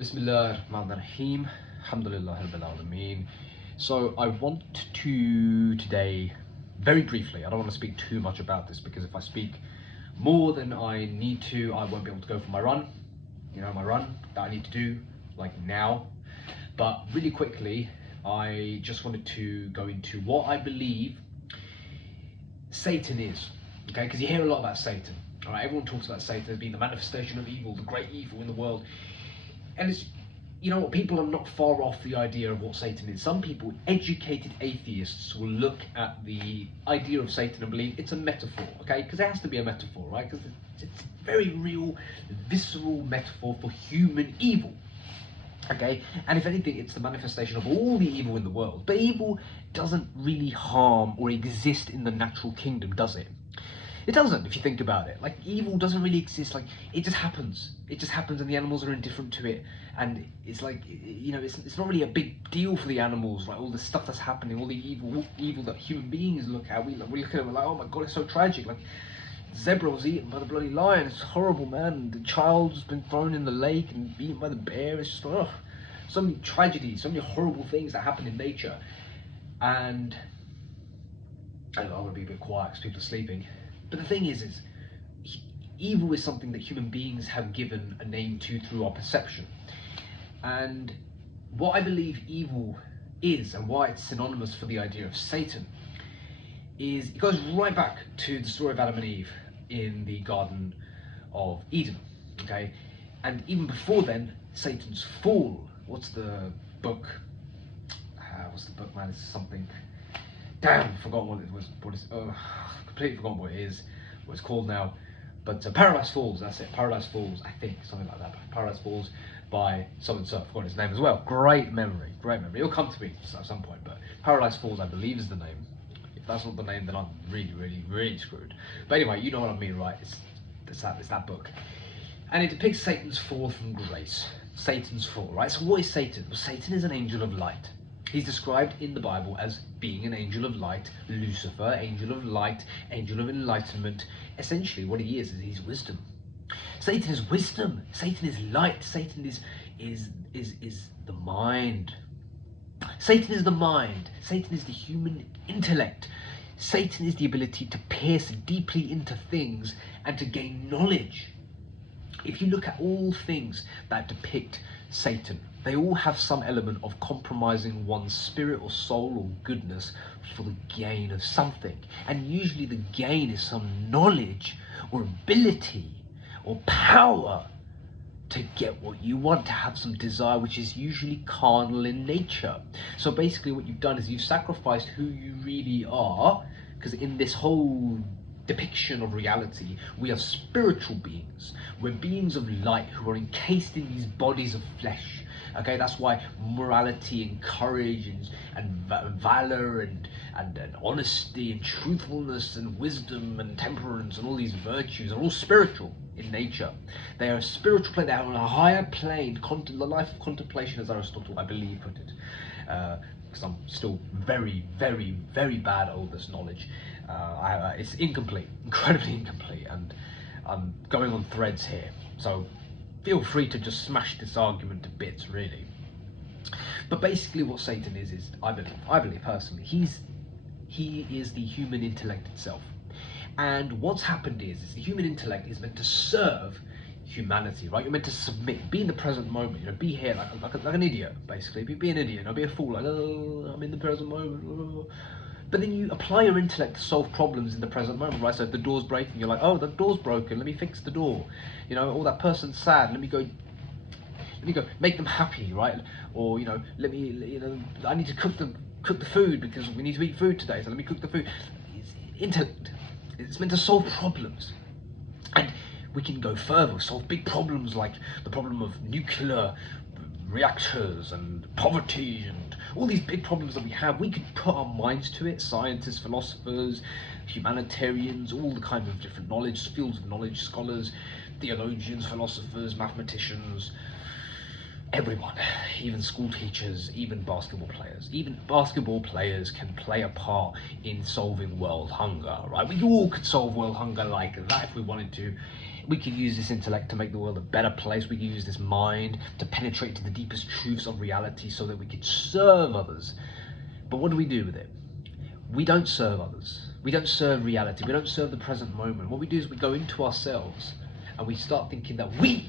Bismillah ar-Rahman ar-Rahim. Alhamdulillah Rabbil Alameen. So I want to today, very briefly, I don't want to speak too much about this because if I speak more than I need to, I won't be able to go for my run. You know, my run that I need to do, like now. But really quickly, I just wanted to go into what I believe Satan is. Okay, because you hear a lot about Satan. All right, everyone talks about Satan as being the manifestation of evil, the great evil in the world. And it's, you know what, people are not far off the idea of what Satan is. Some people, educated atheists, will look at the idea of Satan and believe it's a metaphor, okay? Because it has to be a metaphor, right? Because it's a very real, visceral metaphor for human evil, okay? And if anything, it's the manifestation of all the evil in the world. But evil doesn't really harm or exist in the natural kingdom, does it? It doesn't, if you think about it. Like, evil doesn't really exist. Like, it just happens. It just happens, and the animals are indifferent to it. And it's like, you know, it's not really a big deal for the animals, right? All the stuff that's happening, all the evil that human beings look at. We look at it, we're like, oh my god, it's so tragic. Like, the zebra was eaten by the bloody lion. It's horrible, man. The child's been thrown in the lake and eaten by the bear. It's just, ugh. So many tragedies, so many horrible things that happen in nature. And I don't know, I'm gonna be a bit quiet because people are sleeping. But the thing is evil is something that human beings have given a name to through our perception. And what I believe evil is, and why it's synonymous for the idea of Satan, is it goes right back to the story of Adam and Eve in the Garden of Eden, okay? And even before then, Satan's fall. What's the book, man? It's something, damn, forgotten what it was. Completely forgotten what it is, what it's called now. But Paradise Falls, that's it. Paradise Falls, I think, something like that. Paradise Falls by so and so. I've forgotten his name as well. Great memory, great memory. It'll come to me at some point. But Paradise Falls, I believe, is the name. If that's not the name, then I'm really screwed. But anyway, you know what I mean, right? It's that book, and it depicts Satan's fall from grace. Satan's fall, right? So what is Satan? Well, Satan is an angel of light. He's described in the Bible as being an angel of light, Lucifer, angel of light, angel of enlightenment. Essentially, what he is he's wisdom. Satan is wisdom. Satan is light. Satan is the mind. Satan is the mind. Satan is the human intellect. Satan is the ability to pierce deeply into things and to gain knowledge. If you look at all things that depict Satan, they all have some element of compromising one's spirit or soul or goodness for the gain of something. And usually the gain is some knowledge or ability or power to get what you want, to have some desire, which is usually carnal in nature. So basically what you've done is you've sacrificed who you really are, because in this whole depiction of reality, we are spiritual beings. We're beings of light who are encased in these bodies of flesh. Okay, that's why morality and courage and valor and honesty and truthfulness and wisdom and temperance and all these virtues are all spiritual in nature. They are a spiritual plane. They are on a higher plane. The life of contemplation, as Aristotle, I believe, put it. Because I'm still very bad at all this knowledge. It's incomplete, incredibly incomplete, and I'm going on threads here. So feel free to just smash this argument to bits, really. But basically what Satan is I believe personally, he is the human intellect itself. And what's happened is the human intellect is meant to serve humanity, right? You're meant to submit, be in the present moment, you know, be here like an idiot, basically. Be an idiot, you know, be a fool, like, oh, I'm in the present moment. Oh. But then you apply your intellect to solve problems in the present moment, right? So if the door's breaking, you're like, oh, the door's broken, let me fix the door. You know, oh, that person's sad, let me go make them happy, right? Or, you know, I need to cook the food because we need to eat food today, so let me cook the food. It's intellect. It's meant to solve problems. And we can go further, solve big problems like the problem of nuclear reactors and poverty and all these big problems that we have. We could put our minds to it, scientists, philosophers, humanitarians, all the kinds of different fields of knowledge, scholars, theologians, philosophers, mathematicians, everyone, even school teachers, even basketball players. Even basketball players can play a part in solving world hunger, right? We all could solve world hunger like that if we wanted to. We could use this intellect to make the world a better place. We could use this mind to penetrate to the deepest truths of reality so that we could serve others. But what do we do with it? We don't serve others. We don't serve reality. We don't serve the present moment. What we do is we go into ourselves and we start thinking that we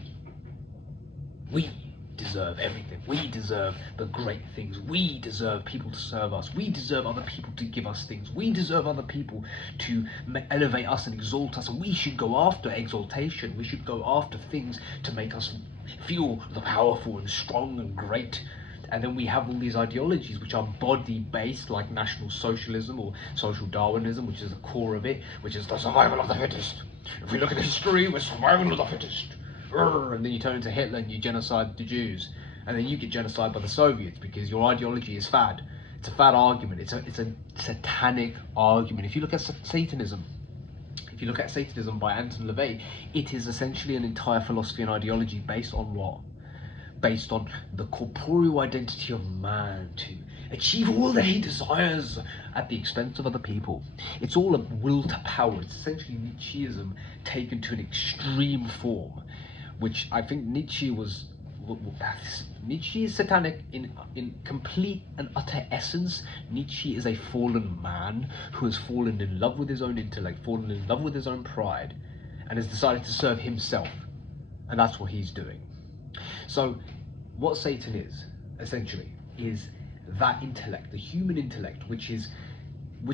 deserve everything. We deserve the great things. We deserve people to serve us. We deserve other people to give us things. We deserve other people to elevate us and exalt us. And we should go after exaltation. We should go after things to make us feel powerful and strong and great. And then we have all these ideologies which are body-based, like National Socialism or Social Darwinism, which is the core of it, which is the survival of the fittest. If we look at history, we're survival of the fittest. And then you turn into Hitler and you genocide the Jews, and then you get genocide by the Soviets because your ideology is fad. It's a fad argument. It's a satanic argument. If you look at Satanism, by Anton LaVey, it is essentially an entire philosophy and ideology based on what? Based on the corporeal identity of man to achieve all that he desires at the expense of other people. It's all a will to power. It's essentially Nietzscheism taken to an extreme form, which I think Nietzsche is satanic in complete and utter essence. Nietzsche is a fallen man who has fallen in love with his own intellect, fallen in love with his own pride, and has decided to serve himself. And that's what he's doing. So what Satan is, essentially, is that intellect, the human intellect, which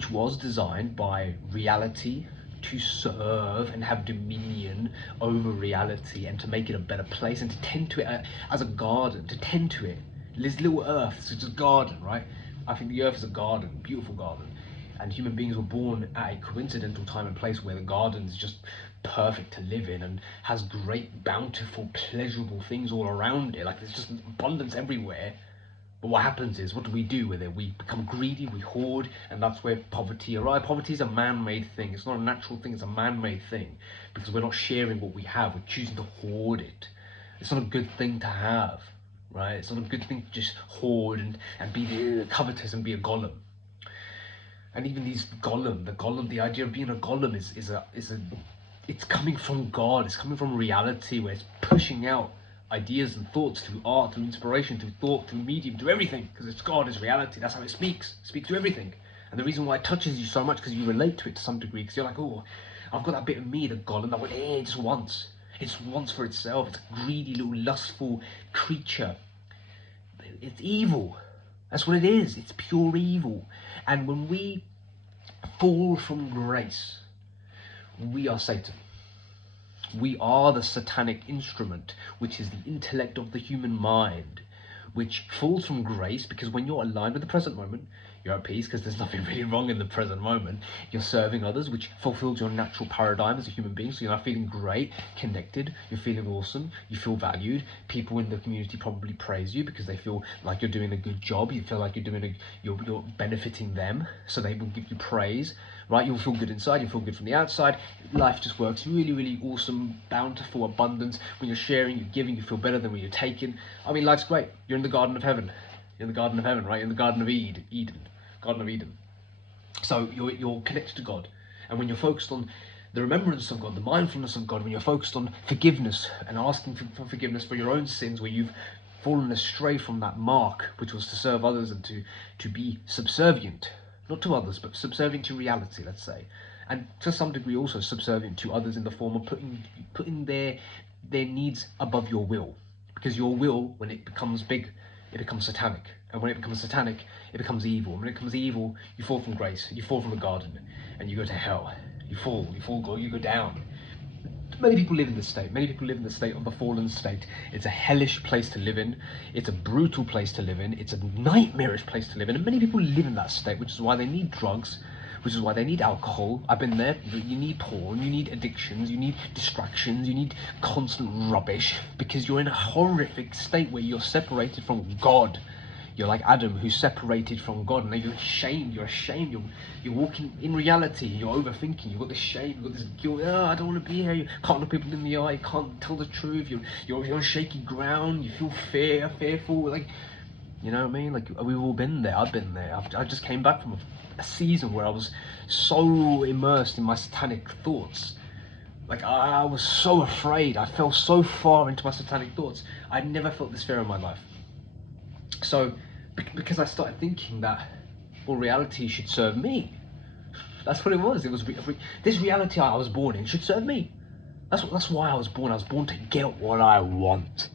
was designed by reality to serve and have dominion over reality and to make it a better place and to tend to it as a garden, to tend to it. This little earth, it's just a garden, right? I think the earth is a garden, a beautiful garden. And human beings were born at a coincidental time and place where the garden is just perfect to live in and has great, bountiful, pleasurable things all around it. Like there's just abundance everywhere. But what happens is, what do we do with it? We become greedy, we hoard, and that's where poverty arrives. Poverty is a man-made thing. It's not a natural thing, it's a man-made thing. Because we're not sharing what we have, we're choosing to hoard it. It's not a good thing to have, right? It's not a good thing to just hoard and be covetous and be a golem. And even these the idea of being a golem it's coming from God, it's coming from reality, where it's pushing out ideas and thoughts through art, through inspiration, through thought, through medium, through everything, because it's God, it's reality. That's how it speaks to everything. And the reason why it touches you so much, because you relate to it to some degree, because you're like, oh, I've got that bit of me, the golem, that went, just once. It's once for itself. It's a greedy little lustful creature. It's evil. That's what it is. It's pure evil. And when we fall from grace, we are Satan. We are the satanic instrument, which is the intellect of the human mind, which falls from grace because when you're aligned with the present moment, you're at peace because there's nothing really wrong in the present moment. You're serving others, which fulfills your natural paradigm as a human being. So you're not feeling great, connected, you're feeling awesome, you feel valued. People in the community probably praise you because they feel like you're doing a good job. You feel like you're benefiting them, so they will give you praise. Right, you'll feel good inside, you'll feel good from the outside. Life just works really, really awesome, bountiful, abundance. When you're sharing, you're giving, you feel better than when you're taking. I mean, life's great. You're in the Garden of Heaven. You're in the Garden of Heaven, right? You're in the Garden of Eden. Garden of Eden. So you're connected to God. And when you're focused on the remembrance of God, the mindfulness of God, when you're focused on forgiveness and asking for forgiveness for your own sins, where you've fallen astray from that mark, which was to serve others and to be subservient, not to others, but subservient to reality, let's say, and to some degree also subservient to others in the form of putting their needs above your will, because your will, when it becomes big, it becomes satanic, and when it becomes satanic, it becomes evil. And when it becomes evil, you fall from grace, you fall from the garden, and you go to hell. You go down. Many people live in this state. Many people live in the state of the fallen state. It's a hellish place to live in. It's a brutal place to live in. It's a nightmarish place to live in. And many people live in that state, which is why they need drugs, which is why they need alcohol. I've been there. You need porn, you need addictions, you need distractions, you need constant rubbish, because you're in a horrific state where you're separated from God. You're like Adam, who's separated from God, and you're ashamed, you're walking in reality, you're overthinking, you've got this shame, you've got this guilt, I don't want to be here, you can't look people in the eye, you can't tell the truth, you're on shaky ground, you feel fearful, like, you know what I mean? Like, we've all been there, I've been there. I just came back from a season where I was so immersed in my satanic thoughts, Like, I was so afraid. I fell so far into my satanic thoughts. I'd never felt this fear in my life. So, because I started thinking that, well, reality should serve me. That's what it was. It was this reality I was born in should serve me. That's why I was born. I was born to get what I want.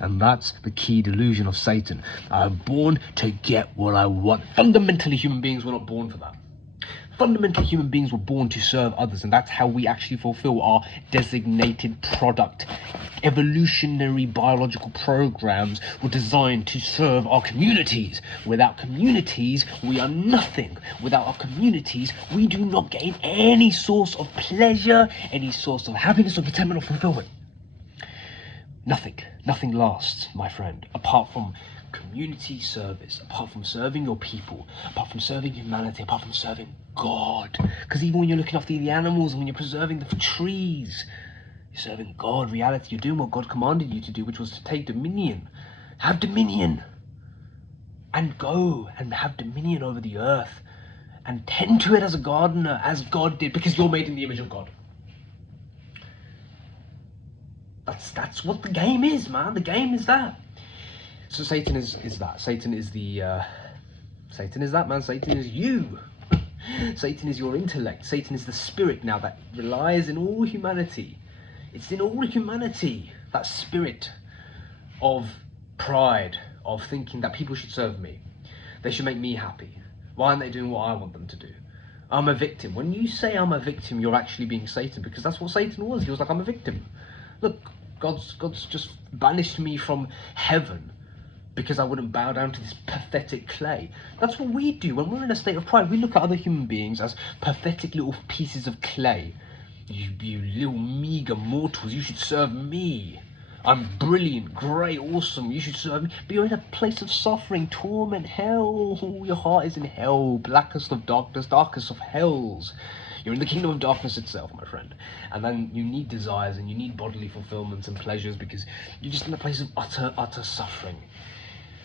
And that's the key delusion of Satan. I'm born to get what I want. Fundamentally, human beings were not born for that. Fundamentally, human beings were born to serve others, and that's how we actually fulfill our designated product. Evolutionary biological programs were designed to serve our communities. Without communities, we are nothing. Without our communities, we do not gain any source of pleasure, any source of happiness or contentment or fulfillment. Nothing lasts, my friend, apart from community service, apart from serving your people, apart from serving humanity, apart from serving God. Because even when you're looking after the animals and when you're preserving the trees, you're serving God, reality. You're doing what God commanded you to do, which was to take dominion. Have dominion. And go and have dominion over the earth. And tend to it as a gardener, as God did, because you're made in the image of God. That's what the game is, man. The game is that. So Satan is that. Satan is that, man. Satan is you. Satan is your intellect. Satan is the spirit now that relies in all humanity. It's in all humanity, that spirit of pride, of thinking that people should serve me. They should make me happy. Why aren't they doing what I want them to do? I'm a victim. When you say I'm a victim, you're actually being Satan, because that's what Satan was. He was like, I'm a victim. Look, God's just banished me from heaven because I wouldn't bow down to this pathetic clay. That's what we do when we're in a state of pride. We look at other human beings as pathetic little pieces of clay. You little meager mortals, you should serve me. I'm brilliant, great, awesome, you should serve me. But you're in a place of suffering, torment, hell. Your heart is in hell, blackest of darkness, darkest of hells. You're in the kingdom of darkness itself, my friend. And then you need desires and you need bodily fulfillments and pleasures because you're just in a place of utter suffering.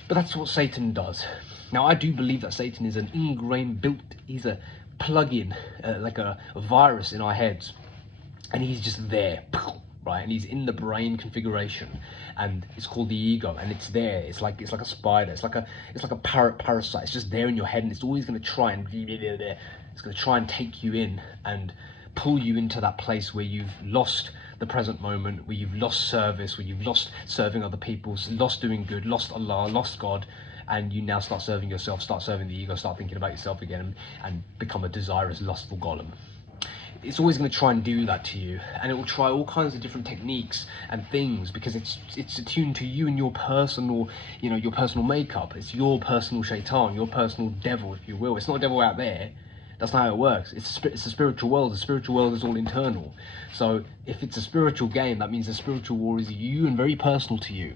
But that's what Satan does. Now, I do believe that Satan is an ingrained, he's a plug-in, like a virus in our heads. And he's just there, right? And he's in the brain configuration, and it's called the ego, and it's there. It's like a spider. It's like a parasite. It's just there in your head, and it's always going to try and take you in and pull you into that place where you've lost the present moment, where you've lost service, where you've lost serving other people, lost doing good, lost Allah, lost God, and you now start serving yourself, start serving the ego, start thinking about yourself again, and become a desirous, lustful golem. It's always going to try and do that to you, and it will try all kinds of different techniques and things because it's attuned to you and your personal, your personal makeup. It's your personal shaitan, your personal devil, if you will. It's not a devil out there. That's not how it works. It's a spiritual world. The spiritual world is all internal. So if it's a spiritual game, that means the spiritual war is you and very personal to you.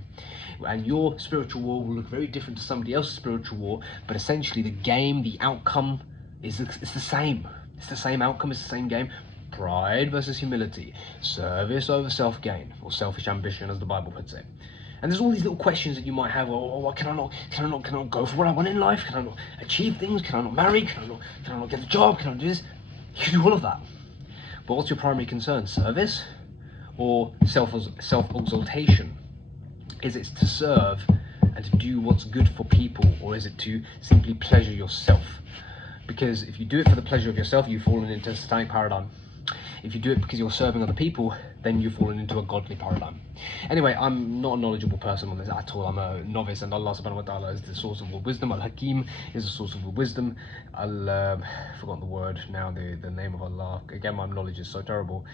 And your spiritual war will look very different to somebody else's spiritual war, but essentially the game, the outcome, it's the same. It's the same outcome, it's the same game. Pride versus humility. Service over self-gain, or selfish ambition, as the Bible puts it. And there's all these little questions that you might have. Oh, can I not go for what I want in life? Can I not achieve things? Can I not marry? Can I not get the job? Can I do this? You can do all of that. But what's your primary concern? Service or self-exaltation? Is it to serve and to do what's good for people, or is it to simply pleasure yourself? Because if you do it for the pleasure of yourself, you've fallen into a satanic paradigm. If you do it because you're serving other people, then you've fallen into a godly paradigm. Anyway, I'm not a knowledgeable person on this at all. I'm a novice, and Allah subhanahu wa ta'ala is the source of all wisdom. Al-Hakim is the source of all wisdom. I've forgotten the word now, the name of Allah. Again, my knowledge is so terrible.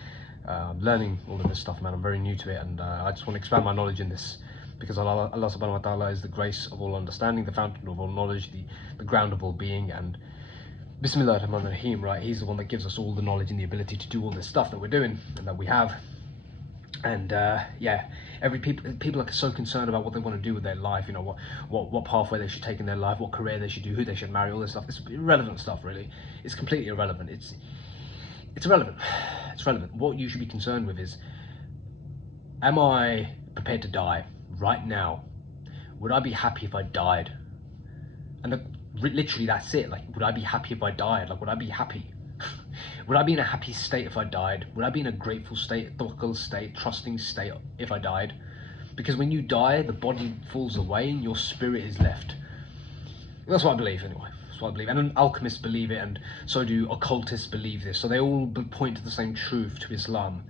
I'm learning all of this stuff, man. I'm very new to it, and I just want to expand my knowledge in this. Because Allah subhanahu wa ta'ala is the grace of all understanding, the fountain of all knowledge, the ground of all being, and Bismillah ar-Rahman ar-Rahim, right? He's the one that gives us all the knowledge and the ability to do all this stuff that we're doing and that we have. And people are so concerned about what they want to do with their life, what pathway they should take in their life, what career they should do, who they should marry, all this stuff. It's irrelevant stuff, really. It's completely irrelevant. It's irrelevant. It's relevant. What you should be concerned with is, am I prepared to die right now? Would I be happy if I died? And literally that's it. Like, would I be happy if I died? Like, would I be happy? Would I be in a happy state if I died? Would I be in a grateful state, tawakkul state, trusting state if I died? Because when you die, the body falls away and your spirit is left. That's what I believe anyway. That's what I believe. And alchemists believe it, and so do occultists believe this. So they all point to the same truth, to Islam,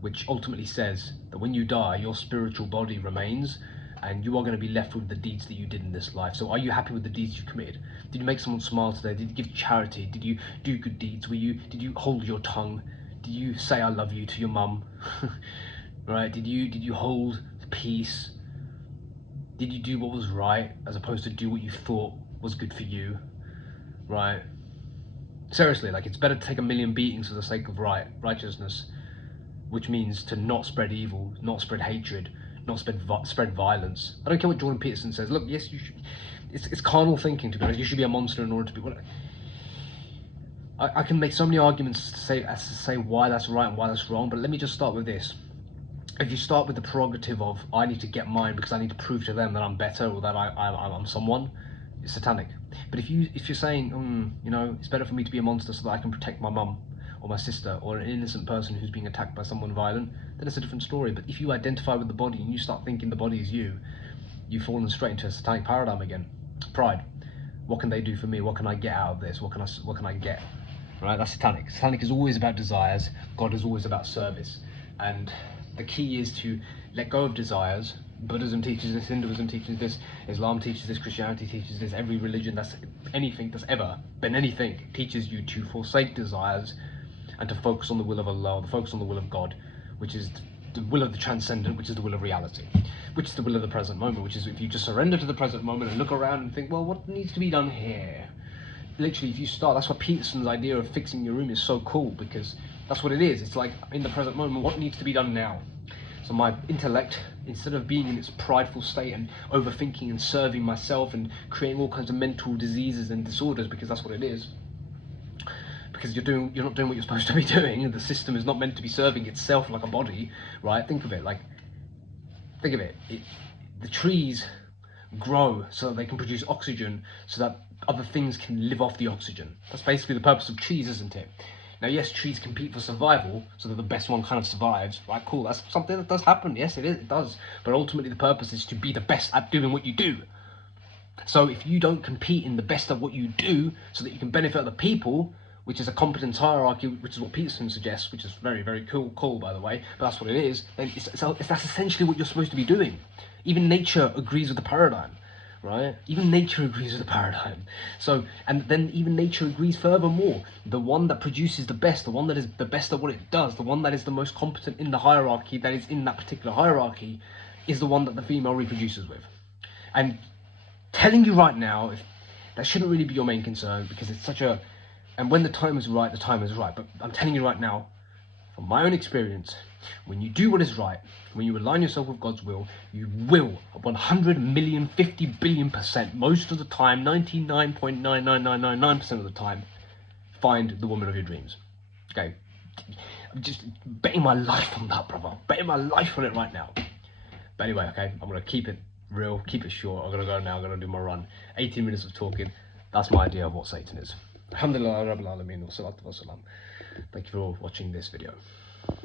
which ultimately says that when you die, your spiritual body remains, and you are going to be left with the deeds that you did in this life. So are you happy with the deeds you've committed? Did you make someone smile today? Did you give charity? Did you do good deeds? Did you hold your tongue? Did you say I love you to your mum? Right? Did you hold peace? Did you do what was right as opposed to do what you thought was good for you? Right? Seriously, like, it's better to take a million beatings for the sake of righteousness, which means to not spread evil, not spread hatred, not spread violence. I don't care what Jordan Peterson says. Look, yes, you should. It's carnal thinking, to be honest. You should be a monster in order to be. I can make so many arguments to say why that's right and why that's wrong, but let me just start with this. If you start with the prerogative of I need to get mine because I need to prove to them that I'm better or that I'm someone, it's satanic. But if you're saying, you know, it's better for me to be a monster so that I can protect my mum or my sister or an innocent person who's being attacked by someone violent, then it's a different story. But if you identify with the body and you start thinking the body is you've fallen straight into a satanic paradigm again. Pride. What can they do for me? What can I get out of this? What can I get? Right? That's satanic. Satanic is always about desires. God is always about service. And the key is to let go of desires. Buddhism teaches this, Hinduism teaches this, Islam teaches this, Christianity teaches this. Every religion that's ever been anything teaches you to forsake desires and to focus on the will of Allah, to focus on the will of God, which is the will of the transcendent, which is the will of reality, which is the will of the present moment, which is if you just surrender to the present moment and look around and think, well, what needs to be done here? Literally, if you start, that's why Peterson's idea of fixing your room is so cool, because that's what it is. It's like, in the present moment, what needs to be done now? So my intellect, instead of being in its prideful state and overthinking and serving myself and creating all kinds of mental diseases and disorders, because that's what it is, because you're not doing what you're supposed to be doing. The system is not meant to be serving itself like a body, right? Think of it. The trees grow so that they can produce oxygen, so that other things can live off the oxygen. That's basically the purpose of trees, isn't it? Now, yes, trees compete for survival, so that the best one kind of survives. Right, cool, that's something that does happen. Yes, it does. But ultimately, the purpose is to be the best at doing what you do. So if you don't compete in the best of what you do, so that you can benefit other people, which is a competence hierarchy, which is what Peterson suggests, which is very, very cool, by the way, but that's what it is, then that's essentially what you're supposed to be doing. Even nature agrees with the paradigm, right? Even nature agrees with the paradigm. So, and then even nature agrees furthermore. The one that produces the best, the one that is the best at what it does, the one that is the most competent in the hierarchy, that is in that particular hierarchy, is the one that the female reproduces with. And telling you right now, that shouldn't really be your main concern, because it's such a... And when the time is right, the time is right. But I'm telling you right now, from my own experience, when you do what is right, when you align yourself with God's will, you will, 100 million, 50 billion%, most of the time, 99.99999% of the time, find the woman of your dreams. Okay? I'm just betting my life on that, brother. Betting my life on it right now. But anyway, okay, I'm going to keep it real, keep it short. I'm going to go now, I'm going to do my run. 18 minutes of talking. That's my idea of what Satan is. Alhamdulillah Rabbil Alameen wa salatu wa salam. Thank you for watching this video.